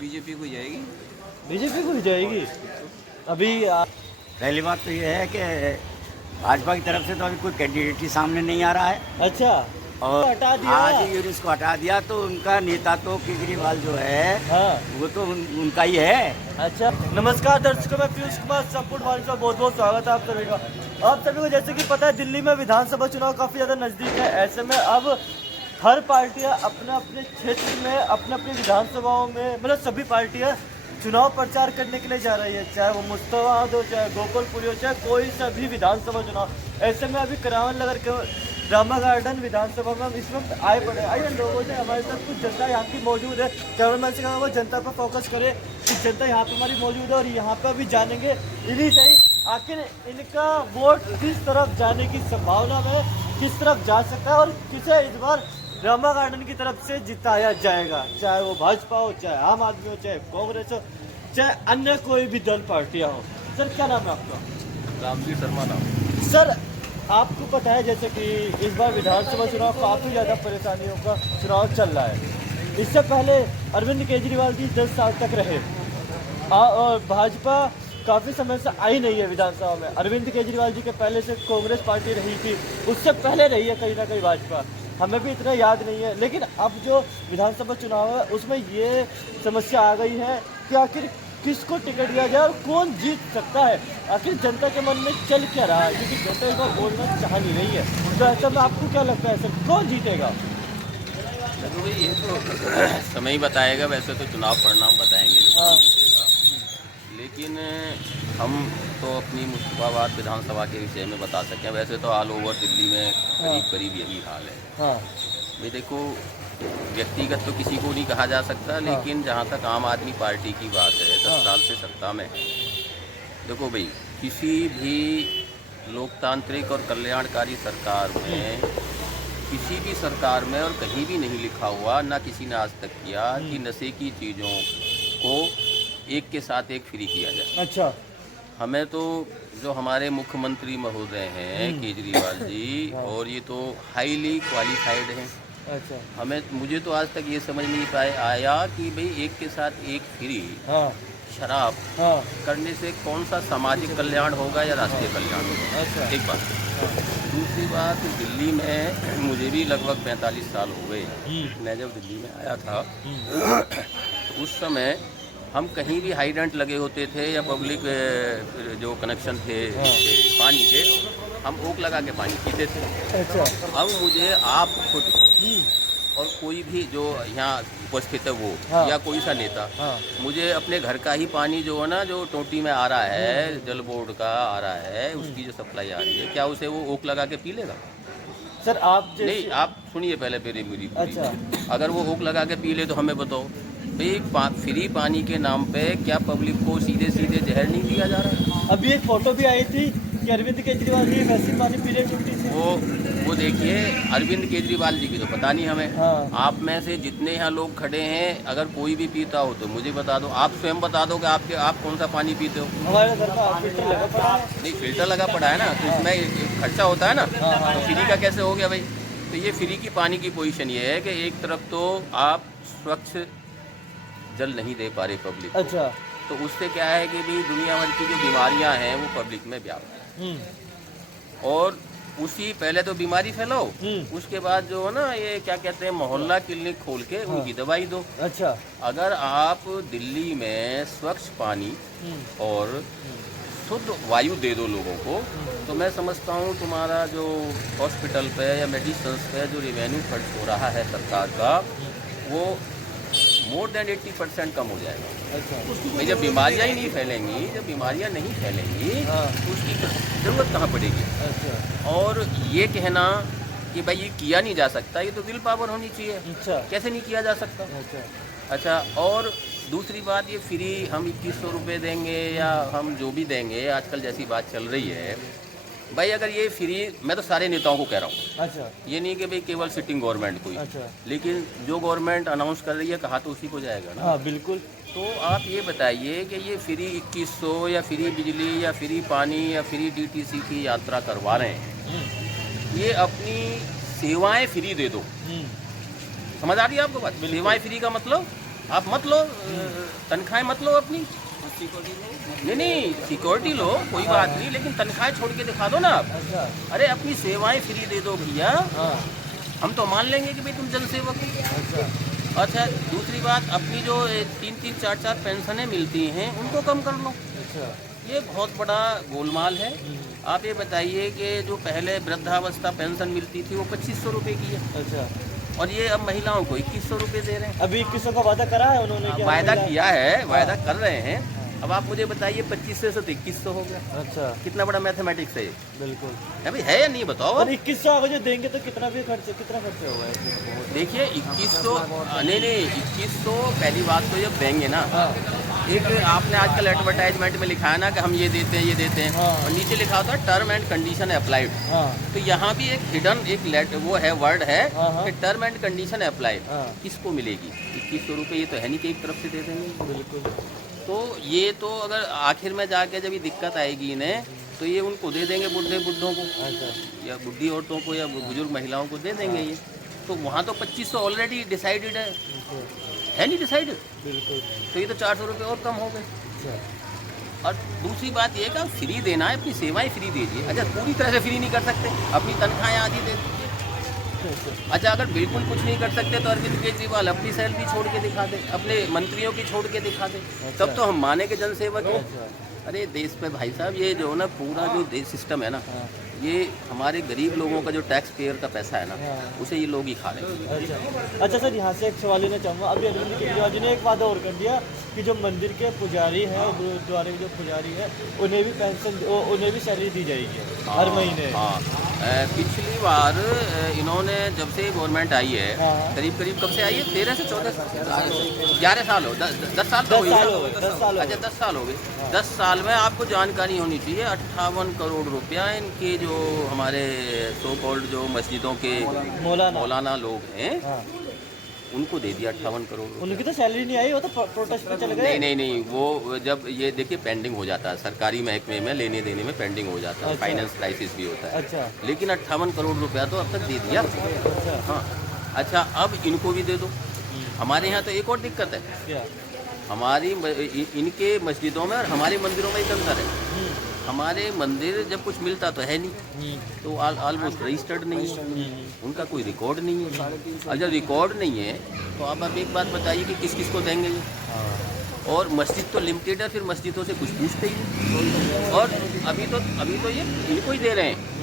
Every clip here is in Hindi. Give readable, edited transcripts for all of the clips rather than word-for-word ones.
बीजेपी को जाएगी। बीजेपी को ही जाएगी। अभी पहली बात तो ये है कि भाजपा की तरफ से तो अभी कोई कैंडिडेट ही सामने नहीं आ रहा है। अच्छा, और हटा दिया। आज ही इसको हटा दिया तो उनका नेता तो केजरीवाल जो है हाँ, वो तो उनका ही है। अच्छा। नमस्कार दर्शकों, मैं पीयूष कुमार संपूर्ण वाली का बहुत बहुत स्वागत है आप सभी का। आप सभी को जैसे कि पता है, दिल्ली में विधानसभा चुनाव काफ़ी ज़्यादा नज़दीक है। ऐसे में अब हर पार्टियां अपने अपने क्षेत्र में, अपने अपनी विधानसभाओं में, मतलब सभी पार्टियां चुनाव प्रचार करने के लिए जा रही है, चाहे वो मुश्ताबाद हो, चाहे गोकुलपुरी हो, चाहे कोई सा भी विधानसभा चुनाव। ऐसे में अभी करावन नगर के ड्रामा गार्डन विधानसभा में हम इस वक्त आए पड़े। आइए, लोगों से हमारे साथ कुछ जनता यहाँ की मौजूद है। कैमरामैन से कहा वो जनता पर फोकस करे कि जनता यहाँ पे हमारी मौजूद है और यहाँ पे अभी जानेंगे इन्हीं से ही आखिर इनका वोट किस तरफ जाने की संभावना में, किस तरफ जा सकता है और किसे इस बार ड्रामा गार्डन की तरफ से जिताया जाएगा, चाहे वो भाजपा हो, चाहे आम आदमी हो, चाहे कांग्रेस हो, चाहे अन्य कोई भी दल पार्टियां हो। सर, क्या नाम है आपका? रामवीर शर्मा नाम। सर, आपको पता है जैसे कि इस बार विधानसभा चुनाव काफ़ी ज़्यादा परेशानियों का चुनाव चल रहा है। इससे पहले अरविंद केजरीवाल जी 10 साल तक रहे और भाजपा काफ़ी समय से आई नहीं है विधानसभा में। अरविंद केजरीवाल जी के पहले से कांग्रेस पार्टी रही थी, उससे पहले रही है कहीं ना कहीं भाजपा, हमें भी इतना याद नहीं है। लेकिन अब जो विधानसभा चुनाव है उसमें ये समस्या आ गई है कि आखिर किसको टिकट दिया जाए और कौन जीत सकता है। आखिर जनता के मन में चल क्या रहा है, क्योंकि जनता इस बार बोलना चाह नहीं रही है। तो ऐसा में आपको क्या लगता है, सर कौन जीतेगा? देखो भाई, ये तो समय ही बताएगा। वैसे तो चुनाव परिणाम बताएंगे कि कौन जीतेगा, लेकिन हम तो अपनी मुश्ताबाद विधानसभा के विषय में बता सकें। वैसे तो ऑल ओवर दिल्ली में करीब करीब यही हाल है। हाँ, भाई देखो, व्यक्तिगत तो किसी को नहीं कहा जा सकता, लेकिन जहाँ तक आम आदमी पार्टी की बात है, 10 साल से सत्ता में। देखो भाई, किसी भी लोकतांत्रिक और कल्याणकारी सरकार में, किसी भी सरकार में और कहीं भी नहीं लिखा हुआ, ना किसी ने आज तक किया कि नशे की चीज़ों को एक के साथ एक फ्री किया जाए। अच्छा। हमें तो जो हमारे मुख्यमंत्री महोदय हैं केजरीवाल जी, और ये तो हाईली क्वालिफाइड हैं। अच्छा। मुझे तो आज तक ये समझ नहीं आया कि भाई एक के साथ एक फ्री हाँ, शराब हाँ, करने से कौन सा सामाजिक कल्याण होगा या राष्ट्रीय कल्याण होगा। अच्छा। एक बात। दूसरी बात, दिल्ली में मुझे भी लगभग 45 साल हो गए। मैं जब दिल्ली में आया था तो उस समय हम कहीं भी हाइडेंट लगे होते थे या पब्लिक जो कनेक्शन थे पानी के, हम ओक लगा के पानी पीते थे। अच्छा। अब मुझे आप खुद और कोई भी जो यहाँ उपस्थित है वो या कोई सा नेता, मुझे अपने घर का ही पानी जो है ना, जो टोटी में आ रहा है, जल बोर्ड का आ रहा है, उसकी जो सप्लाई आ रही है, क्या उसे वो ओक लगा के पी लेगा? सर, आप नहीं, आप सुनिए पहले मेरी। अच्छा। अगर वो ओक लगा के पी ले तो हमें बताओ भाई, फ्री पानी के नाम पे क्या पब्लिक को सीधे सीधे जहर नहीं दिया जा रहा? अभी एक फोटो भी आई थी कि अरविंद केजरीवाल जी वैसे पानी पी रहे टूटी से। वो देखिए, अरविंद केजरीवाल जी की तो पता नहीं हमें। हाँ। आप में से जितने यहाँ लोग खड़े हैं, अगर कोई भी पीता हो तो मुझे बता दो। आप स्वयं बता दो कि आप कौन सा पानी पीते हो। हमारे घर में फिल्टर लगा पड़ा है। नहीं, फिल्टर लगा पड़ा है ना, तो इसमें खर्चा होता है ना, तो फ्री का कैसे हो गया भाई? तो ये फ्री की पानी की पोजीशन ये है कि एक तरफ तो आप स्वच्छ जल नहीं दे पा रहे पब्लिक को। अच्छा। तो उससे क्या है कि भी दुनिया भर की जो बीमारियां हैं वो पब्लिक में व्याप्त है, और उसी पहले तो बीमारी फैलाओ, उसके बाद जो है ना, ये क्या कहते हैं, मोहल्ला क्लिनिक खोल के उनकी दवाई दो। अच्छा। अगर आप दिल्ली में स्वच्छ पानी और शुद्ध वायु दे दो लोगों को, तो मैं समझता हूँ तुम्हारा जो हॉस्पिटल पे या मेडिसिन पे जो रेवेन्यू खर्च हो रहा है सरकार का, वो मोर देन 80% कम हो जाएगा। अच्छा। जब बीमारियां ही नहीं फैलेंगी, जब बीमारियां नहीं फैलेंगी तो उसकी ज़रूरत कहाँ पड़ेगी? अच्छा। और ये कहना कि भाई ये किया नहीं जा सकता, ये तो विल पावर होनी चाहिए। अच्छा। कैसे नहीं किया जा सकता? अच्छा, और दूसरी बात, ये फ्री हम 2100 रुपये देंगे या हम जो भी देंगे, आजकल जैसी बात चल रही है भाई, अगर ये फ्री, मैं तो सारे नेताओं को कह रहा हूँ। अच्छा। ये नहीं कि भाई केवल सिटिंग गवर्नमेंट कोई। अच्छा। लेकिन जो गवर्नमेंट अनाउंस कर रही है, कहा तो उसी को जाएगा ना। हाँ, बिल्कुल। तो आप ये बताइए कि ये फ्री 2100 या फ्री बिजली या फ्री पानी या फ्री DTC की यात्रा करवा रहे हैं, ये अपनी सेवाएं फ्री दे दो। समझ आ रही है आपको बात? सेवाएं फ्री का मतलब आप मत लो, तनख्वाहें मत लो अपनी, नहीं सिक्योरिटी लो, कोई बात नहीं, लेकिन तनख्वाहें छोड़ के दिखा दो ना आप। अच्छा। अरे अपनी सेवाएं फ्री दे दो भैया, हाँ। हम तो मान लेंगे कि भाई तुम जनसेवक हो। अच्छा। अच्छा, दूसरी बात, अपनी जो 3-3, 4-4 पेंशनें मिलती हैं उनको कम कर लो। अच्छा। ये बहुत बड़ा गोलमाल है। आप ये बताइए कि जो पहले वृद्धावस्था पेंशन मिलती थी वो 2500 रुपये की है, अच्छा। और ये अब महिलाओं को 2100 रुपये दे रहे हैं। अभी 2100 का वादा करा है उन्होंने क्या? वायदा महिला- किया है, वायदा हाँ। कर रहे हैं। अब आप मुझे बताइए 2500 से तो 2100 हो गया, अच्छा। कितना बड़ा मैथमेटिक्स है ये? बिल्कुल। अभी है या नहीं बताओ और आप? 2100 अगर जो देंगे तो कितना खर्च होगा इसमें? देखिए 2100, नहीं 2100 पहली बात तो जब देंगे ना, हाँ। एक आपने आजकल एडवर्टाइजमेंट में लिखा है ना कि हम ये देते हैं ये देते हैं, हाँ। और नीचे लिखा होता है टर्म एंड कंडीशन अप्लाइड। हाँ। तो यहाँ भी एक हिडन एक वो है, वर्ड है हाँ, हाँ। कि टर्म एंड कंडीशन अप्लाइड। हाँ। किसको मिलेगी 2100 रुपये? ये तो है नहीं कि एक तरफ से दे देंगे। बिल्कुल। तो ये तो अगर आखिर में जाके जब ये दिक्कत आएगी इन्हें, तो ये उनको दे देंगे, बुढ़ों को अच्छा। या बुढ़ी औरतों को या बुजुर्ग महिलाओं को दे देंगे ये। तो वहाँ तो 2500 ऑलरेडी डिसाइडेड है नहीं डिसाइड? बिल्कुल। तो ये तो 400 रुपये और कम हो गए। अच्छा। और दूसरी बात ये कि आप फ्री देना है, अपनी सेवाएं फ्री दीजिए। अच्छा, पूरी तरह से फ्री नहीं कर सकते, अपनी तनख्वाहें आधी दे दीजिए। अच्छा, अगर बिल्कुल कुछ नहीं कर सकते तो अरविंद केजरीवाल अपनी सैलरी छोड़ के दिखा दे, अपने मंत्रियों की छोड़ के दिखा दे, तब तो हम माने के जनसेवक हैं। अच्छा। अरे देश पे भाई साहब, ये जो ना पूरा जो देश सिस्टम है ना, हाँ। ये हमारे गरीब लोगों का जो टैक्स पेयर का पैसा है ना, हाँ। उसे ये लोग ही खा रहे हैं। अच्छा सर, यहाँ से एक सवाल लेना चाहूँगा। अभी अरविंद केजरीवाल जी ने एक वादा और कर दिया कि जो मंदिर के पुजारी हैं, गुरुद्वारे के जो पुजारी हैं, उन्हें भी पेंशन, उन्हें भी सैलरी दी जाएगी हर महीने। हाँ, पिछली बार इन्होंने जब से गवर्नमेंट आई है, हाँ। करीब कब से आई है? 13 से 14 11 साल हो, 10 साल तो 10 साल हो गए, 10 साल हो अच्छा गए। 10 साल हो गए। 10 साल में आपको जानकारी होनी चाहिए, 58 करोड़ रुपया इनके जो हमारे सो कॉल्ड जो मस्जिदों के मौलाना लोग हैं, हाँ। उनको दे दिया 58 करोड़ रुपया। उनकी तो सैलरी नहीं आई, वो तो प्रोटेस्ट पे चले गए। नहीं, वो जब ये देखिए पेंडिंग हो जाता है, सरकारी महकमे में लेने देने में पेंडिंग हो जाता है, अच्छा। फाइनेंस क्राइसिस भी होता है। अच्छा। लेकिन 58 करोड़ रुपया तो अब तक दे दिया। अच्छा। हाँ, अच्छा अब इनको भी दे दो। हमारे यहाँ तो एक और दिक्कत है, क्या? हमारी इनके मस्जिदों में और हमारे मंदिरों में एक अंतर है। हमारे मंदिर जब कुछ मिलता तो है नहीं, तो ऑलमोस्ट रजिस्टर्ड नहीं है, उनका कोई रिकॉर्ड नहीं है। और जब रिकॉर्ड नहीं है तो आप एक बात बताइए कि किस किस को देंगे ये? और मस्जिद तो लिमिटेड है, फिर मस्जिदों से कुछ पूछते ही नहीं। और अभी तो ये इनको ही दे रहे हैं,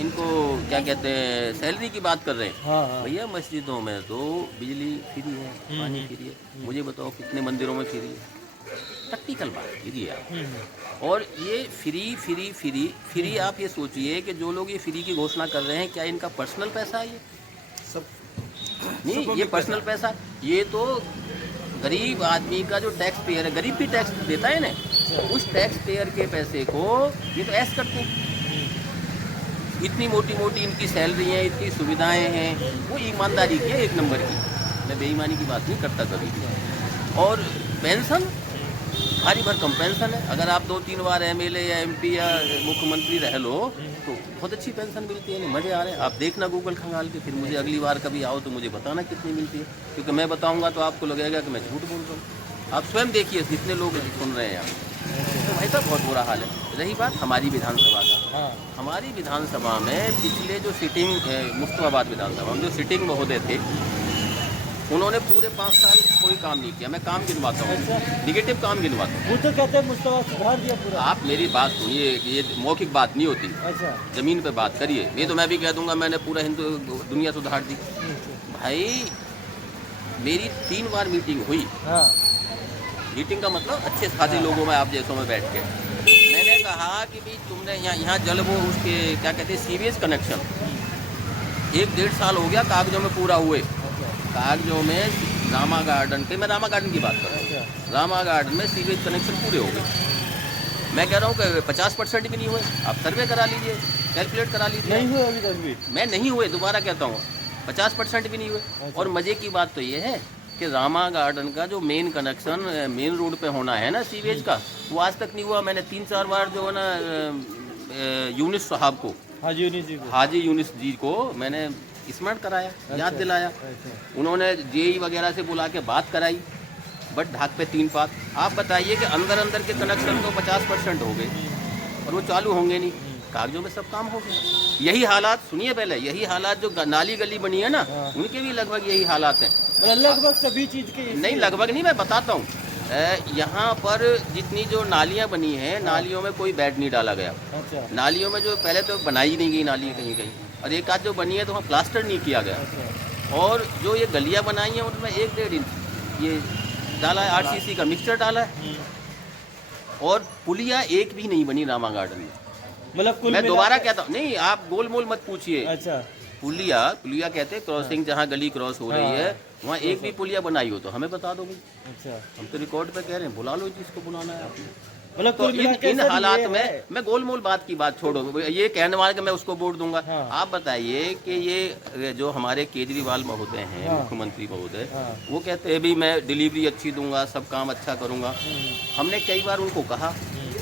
इनको क्या कहते हैं, सैलरी की बात कर रहे हैं। हाँ, हाँ। भैया मस्जिदों में तो बिजली फ्री है, पानी फ्री है, मुझे बताओ कितने मंदिरों में फ्री है? प्रैक्टिकल बात कीजिए आप। और ये फ्री आप ये सोचिए कि जो लोग ये फ्री की घोषणा कर रहे हैं, क्या इनका पर्सनल पैसा है ये? सब नहीं, ये पर्सनल पैसा, ये तो गरीब आदमी का जो टैक्स पेयर है, गरीब भी टैक्स देता है ना, उस टैक्स पेयर के पैसे को ये तो ऐश करते हैं। इतनी मोटी इनकी सैलरी है, इतनी सुविधाएं हैं, वो ईमानदारी की है, एक नंबर की, मैं बेईमानी की बात नहीं करता कभी भी। और पेंशन भारी भरकम पेंशन है, अगर आप 2-3 बार एमएलए या एमपी या मुख्यमंत्री रह लो तो बहुत अच्छी पेंशन मिलती है, मज़े आ रहे हैं। आप देखना गूगल खंगाल के, फिर मुझे अगली बार कभी आओ तो मुझे बताना कितनी मिलती है, क्योंकि मैं बताऊंगा तो आपको लगेगा कि मैं झूठ बोल रहा हूँ। आप स्वयं देखिए जितने लोग सुन रहे हैं यहाँ, तो भाई साहब बहुत बुरा हाल है। रही बात हमारी विधानसभा का, हाँ। हमारी विधानसभा में पिछले जो सिटिंग मुफ्ताबाद विधानसभा में जो सिटिंग महोदय थे, उन्होंने पूरे 5 साल कोई काम नहीं किया। मैं काम गिनवाता हूँ, निगेटिव काम गिनवाता हूँ। वो तो कहते हैं मुस्तफा सुधार दिया पूरा। आप मेरी बात सुनिए, ये मौखिक बात नहीं होती, अच्छा। ज़मीन पे बात करिए, नहीं तो मैं भी कह दूंगा मैंने पूरा हिंदू दुनिया सुधार दी। भाई मेरी 3 बार मीटिंग हुई। हाँ। मीटिंग का मतलब अच्छे खासे लोगों में, आप जैसों में बैठ के मैंने कहा कि भाई तुमने यहाँ जल वो उसके क्या कहते हैं सीवेज कनेक्शन 1-1.5 साल हो गया कागजों में पूरा हुए, कागजों में रामा गार्डन के, मैं रामा गार्डन की बात कर रहा हूँ, रामा गार्डन में सीवेज कनेक्शन पूरे हो गए। मैं कह रहा हूँ कि 50% भी नहीं हुए। आप सर्वे करा लीजिए, कैलकुलेट करा लीजिए। नहीं हुए अभी तक भी? मैं नहीं हुए, दोबारा कहता हूँ 50% भी नहीं हुए। और मज़े की बात तो ये है कि रामा गार्डन का जो मेन कनेक्शन मेन रोड पे होना है ना सीवेज का, वो आज तक नहीं हुआ। मैंने 3-4 बार जो है ना यूनिस साहब को, हाजी यूनिस जी को मैंने स्मरण कराया, याद दिलाया। उन्होंने जेई वगैरह से बुला के बात कराई, बट ढाक पे 3 पात। आप बताइए कि अंदर अंदर के कनेक्शन तो 50% हो गए और वो चालू होंगे नहीं, कागजों में सब काम हो गया। यही हालात, सुनिए पहले, यही हालात जो नाली गली बनी है ना, उनके भी लगभग यही हालात हैं। लगभग सभी चीज़ के नहीं, लगभग नहीं, मैं बताता हूँ। यहाँ पर जितनी जो नालियाँ बनी हैं, नालियों में कोई बेड नहीं डाला गया। अच्छा। नालियों में जो पहले तो बनाई नहीं गई नाली कहीं कहीं, और एक आध जो बनी है तो वहाँ प्लास्टर नहीं किया गया। अच्छा। और जो ये गलियाँ बनाई हैं उनमें 1-1.5 इंच ये डाला है, RCC का मिक्सचर डाला है। और पुलिया एक भी नहीं बनी रामा गार्डन में। मतलब कुल मैं दोबारा कहता हूँ, नहीं आप गोल मोल मत पूछिए। अच्छा। पुलिया कहते हैं क्रॉसिंग, जहाँ गली क्रॉस हो रही है वहाँ एक भी पुलिया बनाई हो तो हमें बता दो भाई। अच्छा। हम तो रिकॉर्ड पे कह रहे हैं, बुला लो जिसको बुलाना है आपने। मतलब तो इन हालात में मैं गोल मोल बात की बात छोड़ो, ये कहने वाले कि मैं उसको वोट दूंगा। हाँ। आप बताइए कि ये जो हमारे केजरीवाल महोदय हैं, हाँ। मुख्यमंत्री महोदय, हाँ। वो कहते हैं भी मैं डिलीवरी अच्छी दूंगा, सब काम अच्छा करूंगा। हमने कई बार उनको कहा,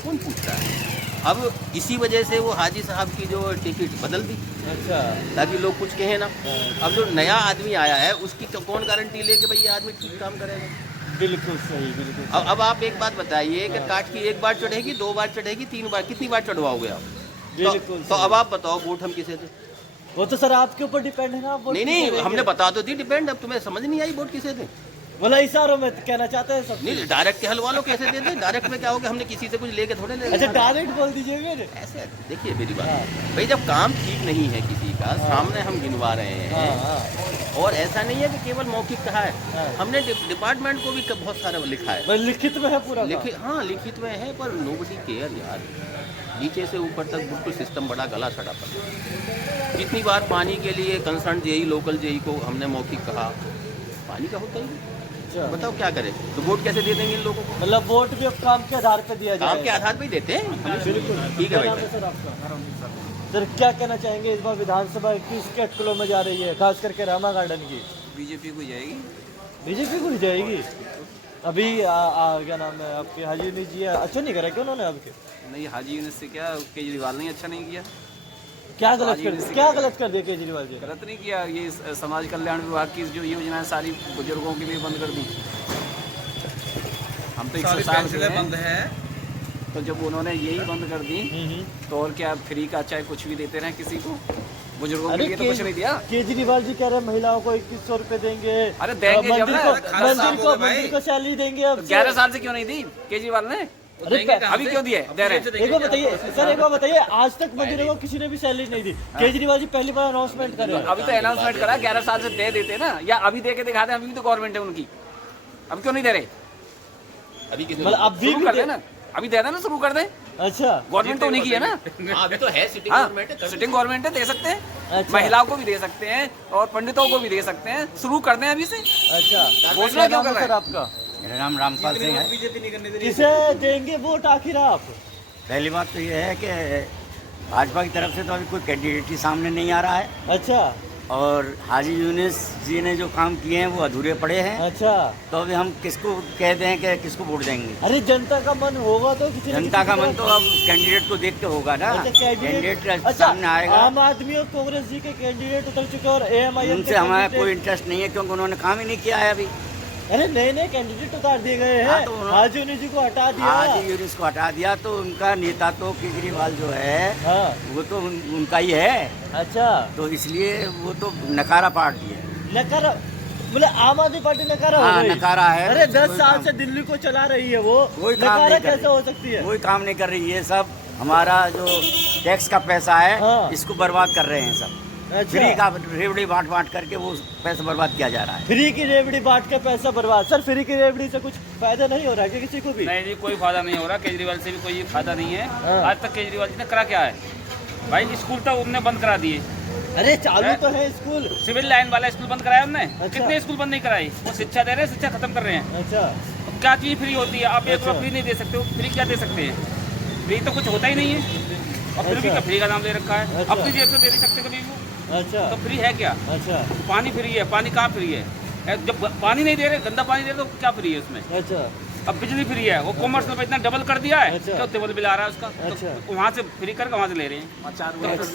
कौन पूछता है। अब इसी वजह से वो हाजी साहब की जो टिकट बदल दी, अच्छा, ताकि लोग कुछ कहें ना। हाँ। अब जो नया आदमी आया है उसकी कौन गारंटी ले कि भाई ये आदमी ठीक काम करेगा। बिल्कुल सही, बिल्कुल। अब आप एक बात बताइए कि काट की 1 बार चढ़ेगी, 2 बार चढ़ेगी, 3 बार, कितनी बार चढ़वाओगे आप? बिल्कुल तो अब आप बताओ वोट हम किसे दें? वो तो सर आपके ऊपर डिपेंड है ना, आप वोट नहीं किसे नहीं, देंगे? हमने बता तो दी डिपेंड, अब तुम्हें समझ नहीं आई वोट किसे दें? बोला इशारों में कहना चाहते हैं सब। नहीं, डायरेक्ट के हलवा लो, कैसे दे दें? डायरेक्ट में क्या होगा, हमने किसी से कुछ लेके थोड़े ले। अच्छा, डायरेक्ट बोल दीजिए मेरे। ऐसे देखिए मेरी बात, हाँ। भाई जब काम ठीक नहीं है किसी का, सामने हम गिनवा रहे हैं। हाँ। और ऐसा नहीं है कि केवल मौखिक कहा है, हाँ। हमने डिपार्टमेंट को भी बहुत सारा लिखा है। लिखित में है पूरा। हाँ, लिखित में है, पर नोबडी केयर यार। नीचे से ऊपर तक बिल्कुल सिस्टम बड़ा गला सड़ा पड़ा। कितनी बार पानी के लिए कंसर्न जेई, लोकल जेई को हमने मौखिक कहा, पानी का होता ही नहीं। अच्छा। बताओ क्या करें, तो वोट कैसे दे देंगे इन लोगों को? मतलब वोट भी अब काम के आधार पे दिया जाए। काम के आधार पे ही देते हैं। बिल्कुल। ठीक है क्या नाम भाई। सर आपका? सर क्या कहना चाहेंगे, इस बार विधानसभा 21 के अटकलों में जा रही है, खास करके रामा गार्डन की? बीजेपी को जाएगी। बीजेपी को ही जाएगी। अभी क्या नाम है आपके, हाजी यूनिस जी अच्छा नहीं करा क्या उन्होंने आपके? नहीं, हाजी यूनिस से क्या, केजरीवाल ने अच्छा नहीं किया। क्या गलत कर दिया केजरीवाल जी? गलत नहीं किया, ये समाज कल्याण विभाग की जो योजनाएं सारी बुजुर्गों के लिए बंद कर दी। हम तो 100 साल से बंद है, तो जब उन्होंने यही बंद कर दी तो और क्या, फ्री का चाहे कुछ भी देते रहे किसी को, बुजुर्गों के लिए तो कुछ नहीं दिया। केजरीवाल जी कह रहे हैं महिलाओं को 2100 रुपए देंगे। अरे देंगे जब मंदिर को सैलरी देंगे। अब 11 साल से क्यों नहीं दी केजरीवाल ने? अरे अभी क्यों दिए? दे रहे हैं। एक बार बताइए सर, एक बार बताइए, आज तक मंदिरों को किसी ने भी सैलरी नहीं दी। केजरीवाल जी पहली बार अनाउंसमेंट कर रहे हैं। अभी तो अनाउंसमेंट करा, 11 साल से दे देते ना, या अभी दे के दिखा दे, अभी भी तो गवर्नमेंट है उनकी, अब क्यों नहीं दे रहे? अभी किसी मतलब अब भी शुरू कर दे ना, अभी दे देना, शुरू कर दे। अच्छा, गवर्नमेंट तो उन्हीं की है ना। हाँ, अभी तो है सिटिंग हाँ, गवर्नमेंट है, सिटिंग गवर्नमेंट है, दे सकते हैं। अच्छा। महिलाओं को भी दे सकते हैं और पंडितों को भी दे सकते हैं, शुरू कर दें अभी से। अच्छा, घोषणा क्यों कर सर रहे हैं? आपका? मेरा नाम रामपाल सिंह है। किसे देंगे वोट आखिर आप? पहली बात तो ये है कि भाजपा की तरफ से तो अभी कोई कैंडिडेट ही सामने नहीं आ रहा है, अच्छा और हाजी यूनिस जी ने जो काम किए हैं वो अधूरे पड़े हैं। अच्छा, तो अभी हम किसको कह दें कि किसको वोट देंगे? अरे जनता का मन होगा तो किसी न जनता किसी का की मन तो तरफ- अब कैंडिडेट को देख के होगा ना। अच्छा, कैंडिडेट अच्छा, सामने आएगा, आम आदमी और कांग्रेस जी के कैंडिडेट उतर चुके और AMIM उनसे हमारा कोई इंटरेस्ट नहीं है, क्योंकि उन्होंने काम ही नहीं किया है अभी। अरे नए नए कैंडिडेट उतार दिए गए हाँ, हैं। तो उन्होंने- हाजी यूनिस जी को हटा दिया। हाजी यूनिस को हटा दिया तो उनका नेता तो केजरीवाल जो है हाँ, वो तो उनका ही है, अच्छा, तो इसलिए वो तो नकारा पार्ट दिए। नकारा मतलब आम आदमी पार्टी नकारा हो हाँ, गई। नकारा है। अरे कोई 10 साल काम- से दिल्ली को चला रही है वो, कोई काम नकारा नहीं कर कैसे रही। हो सकती है? कोई काम नहीं कर रही है, सब हमारा जो टैक्स का पैसा है हाँ। इसको बर्बाद कर रहे हैं सब। अच्छा, फ्री का रेवड़ी बांट बांट करके वो पैसा बर्बाद किया जा रहा है। फ्री की रेवड़ी बांट के पैसा बर्बाद। सर फ्री की रेवड़ी से कुछ फायदा नहीं हो रहा है क्या किसी को भी? नहीं जी, कोई फायदा नहीं हो रहा, केजरीवाल से भी कोई फायदा नहीं है। हाँ। आज तक केजरीवाल जी ने करा क्या है भाई? स्कूल तो उनने बंद करा दिए, अरे चालू तो है स्कूल। सिविल लाइन वाला स्कूल बंद कराया उनने। अच्छा। कितने स्कूल बंद नहीं कराए? वो शिक्षा दे रहे हैं, शिक्षा खत्म कर रहे हैं। अच्छा, अब क्या चीज़ फ्री होती है? आप 1 अच्छा। रुपया फ्री नहीं दे सकते हो, फ्री क्या दे सकते हैं? फ्री तो कुछ होता ही नहीं है, और फिर भी अच्छा। फ्री का नाम ले रखा है। अच्छा। अपनी जेब से दे नहीं सकते कभी भी, अच्छा, तो फ्री है क्या? अच्छा, पानी फ्री है, पानी कहाँ फ्री है? जब पानी नहीं दे रहे, गंदा पानी दे रहे तो क्या फ्री है उसमें? अच्छा, अब बिजली फ्री है, वो कॉमर्शियल पे इतना डबल कर दिया है अच्छा। कि टेबल बिल आ रहा है उसका, अच्छा। तो वहाँ से फ्री करके वहाँ से ले रहे हैं।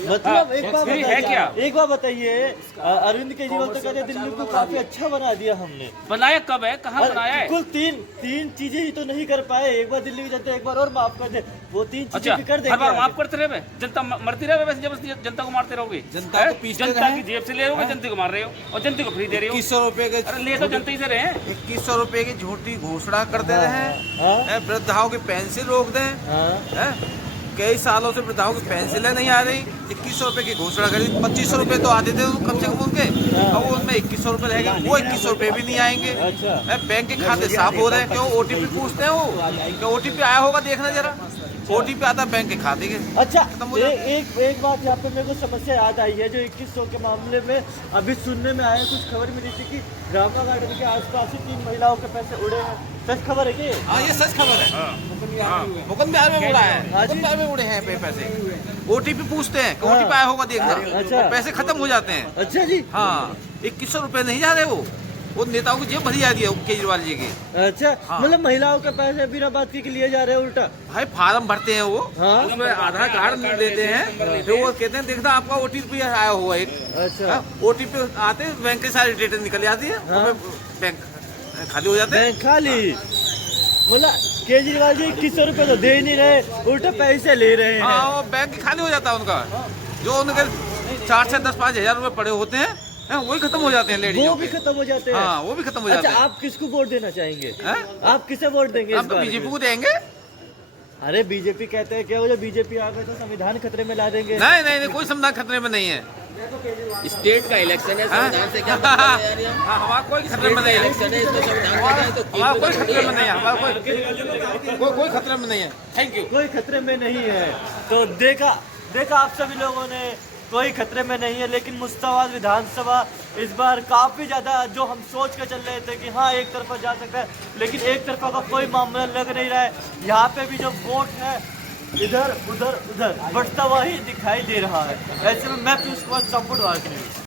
मतलब एक बात फ्री है क्या? बताइए, एक बात बताइए, अरविंद केजरीवाल तो कहते हैं दिल्ली को काफी अच्छा बना दिया हमने। बनाया कब है, कहाँ बनाया है? कुल तीन चीजें ही तो नहीं कर पाए। एक बार दिल्ली की जनता एक बार और माफ कर दे, वो तीन चीजें अच्छा, भी कर हर देंगे बार आगे। माफ करते रहे, जनता मरती रहे, वैसे जबरदस्ती जनता को मारते रहोगे। जनता को हैं? पीसते जनता रहे। की जेब से ले रहे हो, जनता को मार रहे हो और जनता को फ्री दे रहे हो। 2100 रुपए के अरे ले तो जनता ही से रहे हैं। 2100 रुपए की झूठी घोषणा करते रहे हाँ, हैं। वृद्धाओं की पेंशन रोक दें। हाँ, हैं? कई सालों से वृद्धाओं की पेंशनें नहीं आ रही। 2100 रुपए की घोषणा करी, 2500 रुपए तो आते थे कम से कम उनके, अब उनमें 2100 रुपए रहेगा, वो 2100 रुपए भी नहीं आएंगे। अच्छा। हैं? बैंक के खाते साफ हो रहे हैं, क्यों? OTP पूछते हैं वो, क्या OTP आया होगा देखना जरा। OTP आता है बैंक के खाते के। अच्छा, खत्म हो जाए। एक बात यहाँ पे मेरे को समस्या याद आई है, जो 2100 के मामले में अभी सुनने में आया, कुछ खबर मिली थी कि रामा गार्डन के आसपास ही 3 महिलाओं के पैसे उड़े हैं। सच खबर है कि? हाँ, ये सच खबर है। मुकदमे बिहार में उड़ा है, मुकदमे बिहार में उड़े हैं पैसे। OTP पूछते हैं, हाँ। OTP आया होगा देखना, अच्छा। और पैसे खत्म हो जाते हैं। अच्छा जी। हाँ, 2100 रुपए नहीं जा रहे वो नेताओं की जेब भरी जा रही है केजरीवाल जी की। अच्छा, हाँ। मतलब महिलाओं के पैसे बिना बात के लिए जा रहे हैं उल्टा। भाई फार्म भरते हैं वो, हाँ। उसमें आधार कार्ड देते हैं, तो वो कहते हैं देखना आपका OTP आया हुआ एक। अच्छा, OTP आते हैं, बैंक के सारी डिटेल निकल जाती है, हाँ। उसमें बैंक खाली हो जाते हैं। बैंक खाली। मतलब केजरीवाल जी 2100 रुपए तो दे ही नहीं रहे, उल्टा पैसे ले रहे हैं। हाँ, वो बैंक खाली हो जाता है उनका, जो उनके 4 से 10-5 हजार रुपए पड़े होते हैं, वही खत्म हो जाते हैं लेडीजों वो भी के। खत्म हो जाते हैं। हाँ, वो भी खत्म हो जाते अच्छा, हैं। आप किसको वोट देना चाहेंगे? हैं? आप किसे वोट देंगे इस हम तो बार? बीजेपी को देंगे। अरे बीजेपी कहते हैं क्या, वो जो बीजेपी आ गए तो संविधान खतरे में ला देंगे। नहीं नहीं नहीं, कोई संविधान खतरे में नहीं है। स्टेट का इलेक्शन है, हाँ? संविधान से क्या मतलब है यार ये? हाँ, हमारा कोई खतरे में नहीं है। इलेक्शन है, इसमें संविधान का क्या है? तो हमारा कोई खतरे में नहीं है, हमारा कोई खतरे में नहीं है। Thank you. कोई खतरे में नहीं है। तो देखा आप सभी लोगों ने, कोई खतरे में नहीं है। लेकिन मुश्ताबाद विधानसभा इस बार काफ़ी ज़्यादा, जो हम सोच कर चल रहे थे कि हाँ एक तरफा जा सकता है, लेकिन एक तरफा का कोई मामला लग नहीं रहा है। यहाँ पे भी जो वोट है इधर उधर बढ़ता हुआ ही दिखाई दे रहा है। ऐसे में मैं पीयूष कुमार, संपूर्ण भारत न्यूज़।